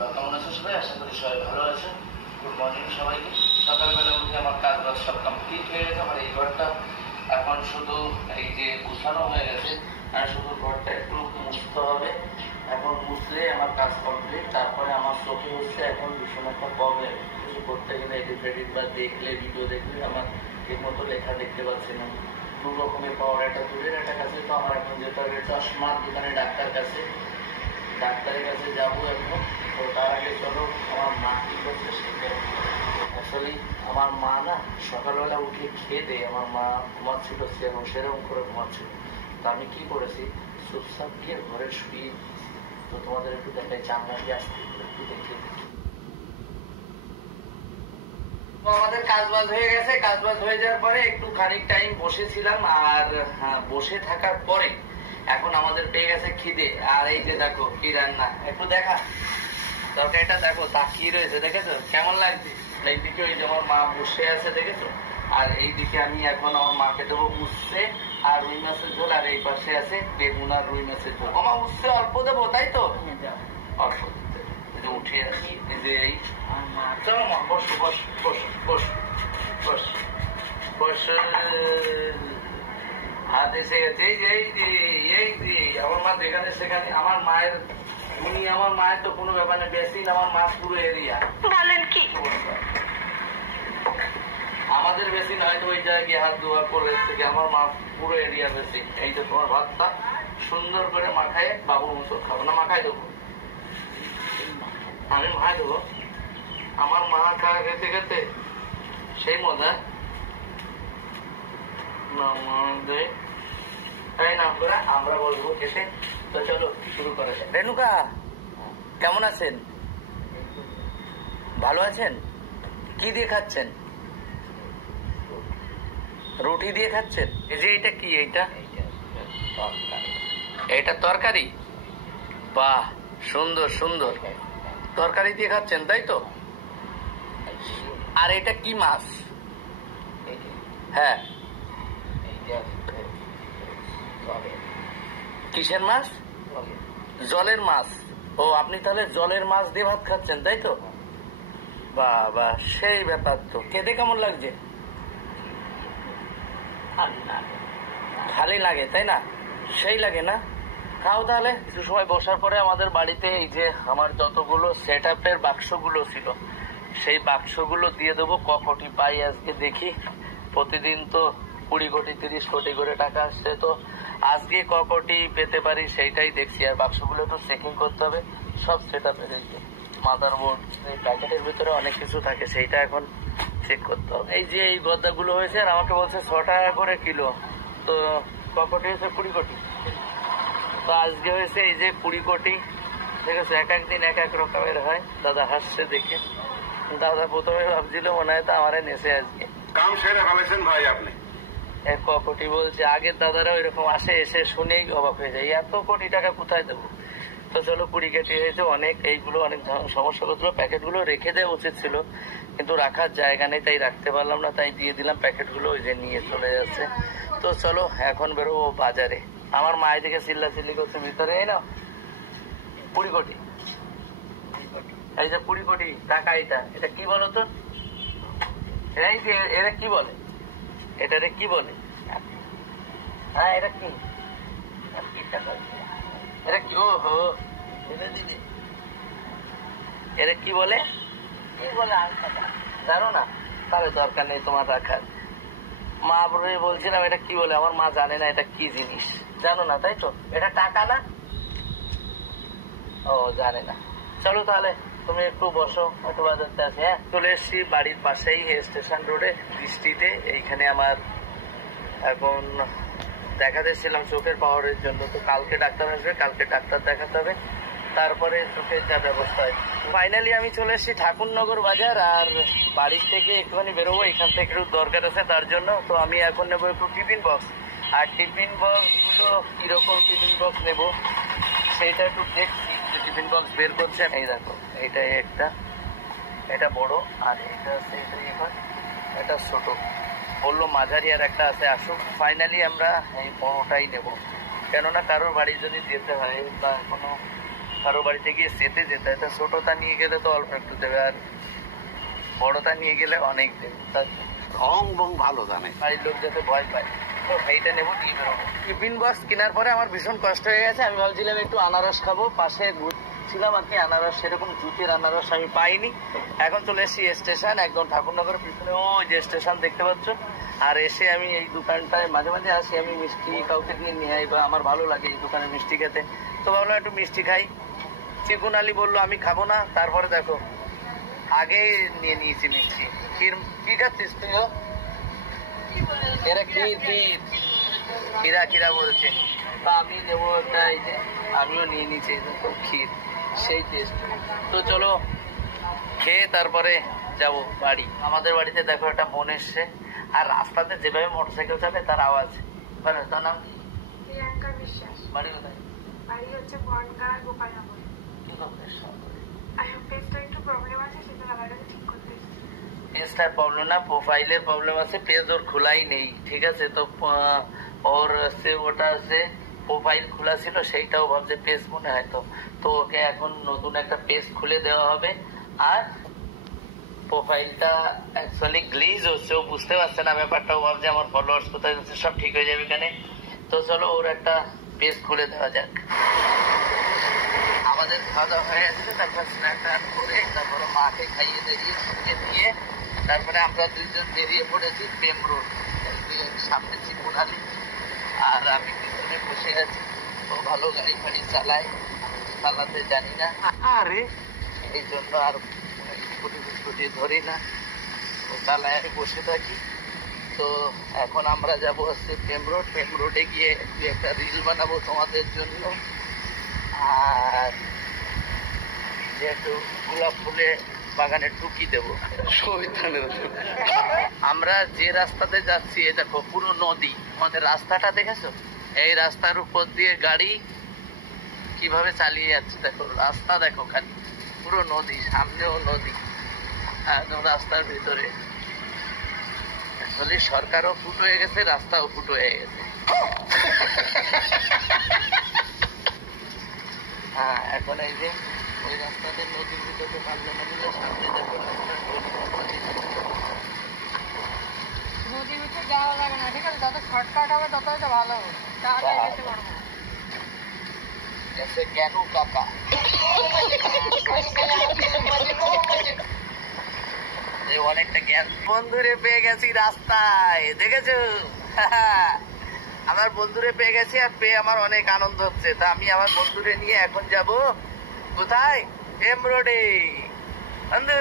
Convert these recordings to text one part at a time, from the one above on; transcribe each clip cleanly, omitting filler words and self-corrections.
কেমন আছো সবাই? আশা করি সবাই ভালো আছে। গুড মর্নিং সবাইকে। সকালবেলা উঠে আমার কাজ বাজ সব কমপ্লিট হয়ে গেছে। আমার এই ঘরটা এখন শুধু এই যে গুছানো হয়ে গেছে, আর শুধু ঘরটা একটু মুছতে হবে। এখন মুছলে আমার কাজ কমপ্লিট। তারপরে আমার চোখে হচ্ছে এখন ভীষণ একটা প্রবলেম, কিছু করতে গেলে এডিট ফেডিট বা দেখলে ভিডিও দেখলে আমার ঠিক মতো লেখা দেখতে পাচ্ছি না। দু রকমের পাওয়ার, একটা দূরের একটা কাছে। তো আমার এখন যেতে হবে চশমার দোকানে ডাক্তারের কাছে যাবো এখন। তো তার আগে চলো আমার মা কি করছে সেটা। আসলে আমার মা না সকালবেলা উঠে খেয়ে দেয়, আমার মা ঘুমাচ্ছিল সেরকম সেরকম করে ঘুমাচ্ছিল। তো আমি কি করেছি, চুপচাপ গিয়ে ঘরে শুয়ে। তো তোমাদের একটু দেখাই, জানলা দিয়ে আসতে একটু দেখে। আমাদের কাজবাজ হয়ে গেছে। কাজবাজ হয়ে যাওয়ার পরে একটু খানিক টাইম বসেছিলাম, আর বসে থাকার পরে এখন আমাদের পেয়ে গেছে খিদে। আর এই যে দেখো কি রান্না, একটু দেখা তরকারিটা দেখো, তাকিয়ে রয়েছে, দেখেছো কেমন লাগছে? এইদিকে ওই যে আমার মা বসে আছে, দেখেছো? আর এইদিকে আমি এখন আমার মাকে দেবো উচ্ছে আর রুই মাছের ঝোল, আর এই পাশে আছে বেগুন আর রুই মাছের ঝোল। আমার উচ্ছে অল্প দেবো, তাই তো? অল্প উঠে আসি যে এই চলো মা, বসো বসো বসো বসো বসো বসো। হাত এসে গেছে, এই যে আমার মা যেখানে সেখানে। আমার মায়ের তো কোনো ব্যাপার নেই, বেশি আমার মা পুরো এরিয়া। বলেন কি? আমাদের বেশি নয় তো, ওই জায়গায় হাত ধোয়া করে থেকে আমার মা পুরো এরিয়া বেশি। এই যে তোমার ভাতটা সুন্দর করে মাখায় বাবুর মতো খাবো না, মাখাই দেবো আমি, মাখাই দেবো। আমার মা খাওয়া খেতে খেতে সেই মজা তাই না করে আমরা বলবো খেতে। তো চলো শুরু করা যায়। রেণুকা কেমন আছেন? ভালো আছেন? কি দিয়ে খাচ্ছেন? রুটি দিয়ে খাচ্ছেন? এই যে এটা কি, এইটা তরকারি? বাহ, সুন্দর সুন্দর তরকারি দিয়ে খাচ্ছেন, তাই তো? আর এটা কি মাছ? হ্যাঁ, কিসের মাছ? জলের মাছ। ও, আপনি তাহলে জলের মাছ দিয়ে ভাত খাচ্ছেন, তাই তো? বাহ বাহ, সেই ব্যাপার। তো খেতে কেমন লাগছে? ভালোই লাগে, তাই না? সেই লাগে না? খাও তাহলে। কিছু সময় বসার পরে আমাদের বাড়িতে এই যে আমার যতগুলো সেট আপের বাক্সগুলো ছিল, সেই বাক্সগুলো দিয়ে দেবো। ক কোটি পাই আজকে দেখি। প্রতিদিন তো 20 কোটি 30 কোটি করে টাকা আসছে, তো আজকে ক কোটি পেতে পারি সেইটাই দেখছি। আর বাক্সগুলো একটু চেকিং করতে হবে, সব সেট আপের এই যে মাদারবোর্ড, এই প্যাকেটের ভিতরে অনেক কিছু থাকে, সেইটা এখন চেক করতে হবে। এই যে এই গদ্দাগুলো হয়েছে, আর আমাকে বলছে 6 টাকা করে কিলো। তো ক কোটি হয়েছে? 20 কোটি। তো আজকে হয়েছে এই যে 20 কোটি। ঠিক আছে, এক একদিন এক এক রকমের হয়। দাদা হাসছে দেখে। দাদা প্রথমে ভাবছিল মনে হয় তো আমারে নেশে আজকে কাম সেরে ফেলেছেন ভাই আপনি। এক কোটি বলছে। আগের দাদারা ওইরকম আসে, এসে শুনেই অবাক হয়ে যায়, এত কোটি টাকা কোথায় দেবো। তো চলো 20 কোটি হয়েছে। অনেক এইগুলো অনেক সমস্যা করছিল। প্যাকেটগুলো রেখে দেওয়া উচিত ছিল, কিন্তু রাখার জায়গা নেই, তাই রাখতে পারলাম না, তাই দিয়ে দিলাম প্যাকেটগুলো। ওই যে নিয়ে চলে যাচ্ছে। তো চলো এখন বেরোবো বাজারে। আমার মায়ের দিকে চিল্লাচিল্লি করছে ভিতরে। এই নাও 20 কোটি। এই যে 20 কোটি টাকা, এটা কি বলো তো? এই যে এরা কি বলে, এটারে কি বলে? হ্যাঁ, এটা কি? এটা কি? ও হো, এরা কি বলে? কি বলে জানো না? তাহলে দরকার নেই তোমার রাখার। মা বলছিলাম এটা কি বলে, আমার মা জানে না এটা কি জিনিস। জানো না, তাই তো? এটা টাকা না? ও, জানে না। চলো তাহলে তুমি একটু বসো, একটু বাজারতে আছি। হ্যাঁ, চলে এসছি বাড়ির পাশেই স্টেশন রোডে, বৃষ্টিতে। এইখানে আমার এখন দেখাতে ছিলাম চোখের পাওয়ারের জন্য। তো কালকে ডাক্তার আসবে, কালকে ডাক্তার দেখাতে হবে, তারপরে চোখের যা ব্যবস্থা হয়। ফাইনালি আমি চলে এসেছি ঠাকুরনগর বাজার, আর বাড়ির থেকে একটুখানি বেরোবো, এখান থেকে একটু দরকার আছে তার জন্য। তো আমি এখন নেবো একটু টিফিন বক্স। আর টিফিন বক্সগুলো কিরকম টিফিন বক্স নেবো সেইটা একটু দেখছি। যে টিফিন বক্স বের করছেন, এই দেখো, এইটাই একটা, এটা বড়, আর এটা আছে এটা ছোট। বললো মাঝারি আর একটা আছে, আসুক। ফাইনালি আমরা এই বড়টাই নেব, কেননা কারোর বাড়ি যদি যেতে হয় বা কোনো কারো বাড়িতে গিয়ে সেতে যেতে হয়, তা ছোটটা নিয়ে গেলে তো অল্প একটু দেবে, আর বড়টা নিয়ে গেলে অনেক দেবে। তার রং বং ভালো জানে। বাড়ির লোক যাতে ভয় পায়, তো এইটা নেবো, নিয়ে বেরোবো। টিফিন বক্স কেনার পরে আমার ভীষণ কষ্ট হয়ে গেছে। আমি ভাবছিলাম একটু আনারস খাবো, পাশে ঘুরছিলাম আর কি, আনারস সেরকম জুতের আনারস আমি পাইনি। এখন চলে এসেছি স্টেশন, একদম ঠাকুরনগরের পিছনে ওই যে স্টেশন দেখতে পাচ্ছ। আর এসে আমি এই দোকানটায় মাঝে মাঝে আসি, আমি মিষ্টি কাউকে দিয়ে নিয়ে আই, বা আমার ভালো লাগে এই দোকানে মিষ্টি খেতে, তো ভাবলাম একটু মিষ্টি খাই। চিকুন আলী বললো আমি খাবো না, তারপরে দেখো আগে নিয়ে নিয়েছি মিষ্টি। কি খাচ্ছিস তুই? এরা ক্ষীর ক্ষীরা ক্ষীরা বলছে, তা আমি নেবো একটা, এই যে আমিও নিয়ে নিয়েছি ক্ষীর, সেই টেস্ট। তো চলো খেয়ে তারপরে যাব বাড়ি। আমাদের বাড়িতে দেখো একটা বোন এসছে, আর রাস্তাতে যেভাবে মোটরসাইকেল চালায় তার আওয়াজ, বলো তার নাম কি? প্রিয়াঙ্কা বিশ্বাস। বাড়ি কোথায়? বাড়ি হচ্ছে বনগাঁ, গোপালনগর। কি খবর? পেজটা একটু প্রবলেম আছে, সেটা আমার কাছে ঠিক করতে এসেছি। পেজটার প্রবলেম না, প্রোফাইলের প্রবলেম আছে। পেজ ওর খোলাই নেই, ঠিক আছে? তো ওর হচ্ছে ওটা আছে, প্রোফাইল খোলা ছিল, সেইটাও ভাবছে পেজ মনে হয়। তো ওকে এখন নতুন একটা পেজ খুলে দেওয়া হবে। আর প্রোফাইলটা অ্যাকচুয়ালি গ্লিজ হচ্ছে, ও বুঝতে পারছে না ব্যাপারটা, ও ভাবছে আমার ফলোয়ার্স কোথায় যাচ্ছে, সব ঠিক হয়ে যাবে এখানে। তো চলো ওর একটা পেজ খুলে দেওয়া যাক। আমাদের খাওয়া দাওয়া হয়ে গেছে, তারপর স্ন্যাকটা করে তারপরে মাকে খাইয়ে দিয়ে তারপরে আমরা দুইজন বেরিয়ে পড়েছি প্রেম রোড। সামনে চিকুন আলী আর আমি পিছনে বসে আছি। ও ভালো গাড়ি ফাড়ি চালাতে জানি না, আরে এই জন্য আর স্কুটি ধরি না, ও চালায় আমি বসে থাকি। তো এখন আমরা যাবো হচ্ছে প্রেম রোডে গিয়ে একটা রিল বানাবো তোমাদের জন্য। আর যেহেতু গোলাপ ফুলে বাগানে টুকি দেবো, আমরা যে রাস্তাতে যাচ্ছি এই দেখো পুরো নদী। আমাদের রাস্তাটা দেখেছো? এই রাস্তার উপর দিয়ে গাড়ি কিভাবে চালিয়ে যাচ্ছে, দেখো রাস্তা দেখো, খালি পুরো নদী, সামনেও নদী, একদম রাস্তার ভিতরে। আসলে সরকারও ফুট হয়ে গেছে, রাস্তাও ফুট হয়ে গেছে। হ্যাঁ, এখন এই যে ওই রাস্তাতে নদীর ভিতরে পারলে না বলে সামনে দেখো নদীর ভিতরে যাওয়া যাবে না, ঠিক আছে? যত শর্টকাট হবে ততই তো ভালো হবে, তাহলে যেতে পারবো। এসে কেন কাকা অনেকটা জ্ঞান। বন্ধুরে পেয়ে গেছি রাস্তায়, দেখেছো? আমার বন্ধুরে পেয়ে গেছি, আর পেয়ে আমার অনেক আনন্দ হচ্ছে। তা আমি আমার বন্ধুরে নিয়ে এখন যাব কোথায়? এম রোডে। বন্ধু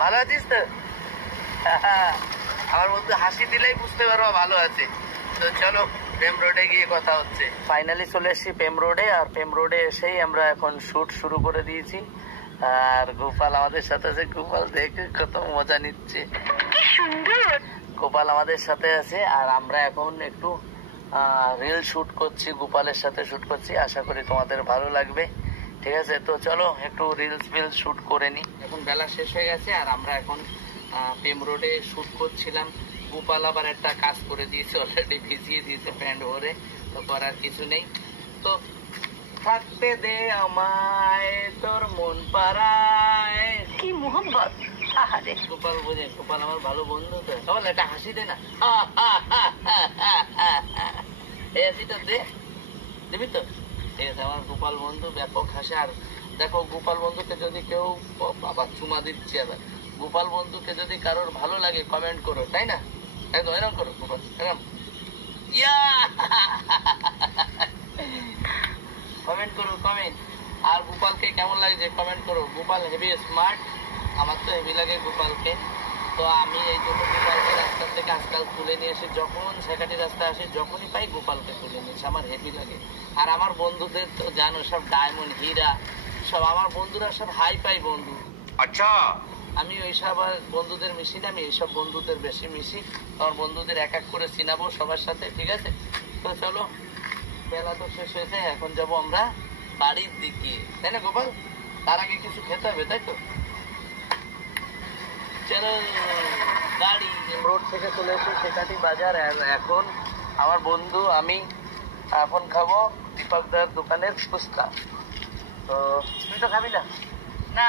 ভালো আছিস তো? আমার বন্ধু হাসি দিলেই বুঝতে পারবো ভালো আছে। তো চলো প্রেম রোডে গিয়ে কথা হচ্ছে। ফাইনালি চলে এসেছি প্রেম রোডে, আর প্রেম রোডে এসেই আমরা এখন শুট শুরু করে দিয়েছি। আর গোপাল আমাদের সাথে আছে, গোপাল দেখে কত মজা নিচ্ছে, গোপাল আমাদের সাথে আছে। আর আমরা এখন একটু রিল শুট করছি, গোপালের সাথে শুট করছি, আশা করি তোমাদের ভালো লাগবে, ঠিক আছে? তো চলো একটু রিলস শুট করে নি। এখন বেলা শেষ হয়ে গেছে, আর আমরা এখন প্রেম রোডে শুট করছিলাম। গোপাল আবার একটা কাজ করে দিয়েছে, অলরেডি ভিজিয়ে দিয়েছে প্যান্ট ভরে, তো করার কিছু নেই। তো থাকতে দে আমায় তোর মন পাড়ায়, কি মোহাম্মত। আরে গোপাল বোঝে, গোপাল আমার ভালো বন্ধু, তো সবাই একটা হাসি দে না, এই হাসিটা দে, দিবি তো? ঠিক আছে, আমার গোপাল বন্ধু ব্যাপক হাসে। আর দেখো গোপাল বন্ধুকে যদি কেউ, আবার চুমা দিচ্ছি, আবার গোপাল বন্ধুকে যদি কারোর ভালো লাগে কমেন্ট করো, তাই না? একদম এরকম করো গোপাল, এরকম ইয়া কমেন্ট করো, কমেন্ট। আর গোপালকে কেমন লাগছে কমেন্ট করো। গোপাল হেভি স্মার্ট, আমার তো হেভি লাগে গোপালকে। তো আমি এই জন্য গোপালকে রাস্তার থেকে আজকাল তুলে নিয়ে এসে, যখন সেখানে রাস্তায় আসি যখনই পাই গোপালকে তুলে নিয়ে এসে, আমার হেভি লাগে। আর আমার বন্ধুদের তো জানো সব ডায়মন্ড, হীরা, সব আমার বন্ধুরা সব হাই পাই বন্ধু। আচ্ছা, আমি ওইসব আর বন্ধুদের মিশি না, আমি এইসব বন্ধুদের বেশি মিশি। আমার বন্ধুদের এক এক করে চিনাবো সবার সাথে, ঠিক আছে? তো চলো, বেলা তো শেষ হয়েছে, এখন যাবো আমরা বাড়ির দিকে, তাই না গোপাল? তার আগে কিছু খেতে হবে, তাই তো? চলো গাড়ি। রোড থেকে চলে এসে সেকাটি বাজার, এখন আমার বন্ধু আমি এখন খাবো দীপকদার দোকানের ফুচকা। তো তো তুই তো খাবি না? না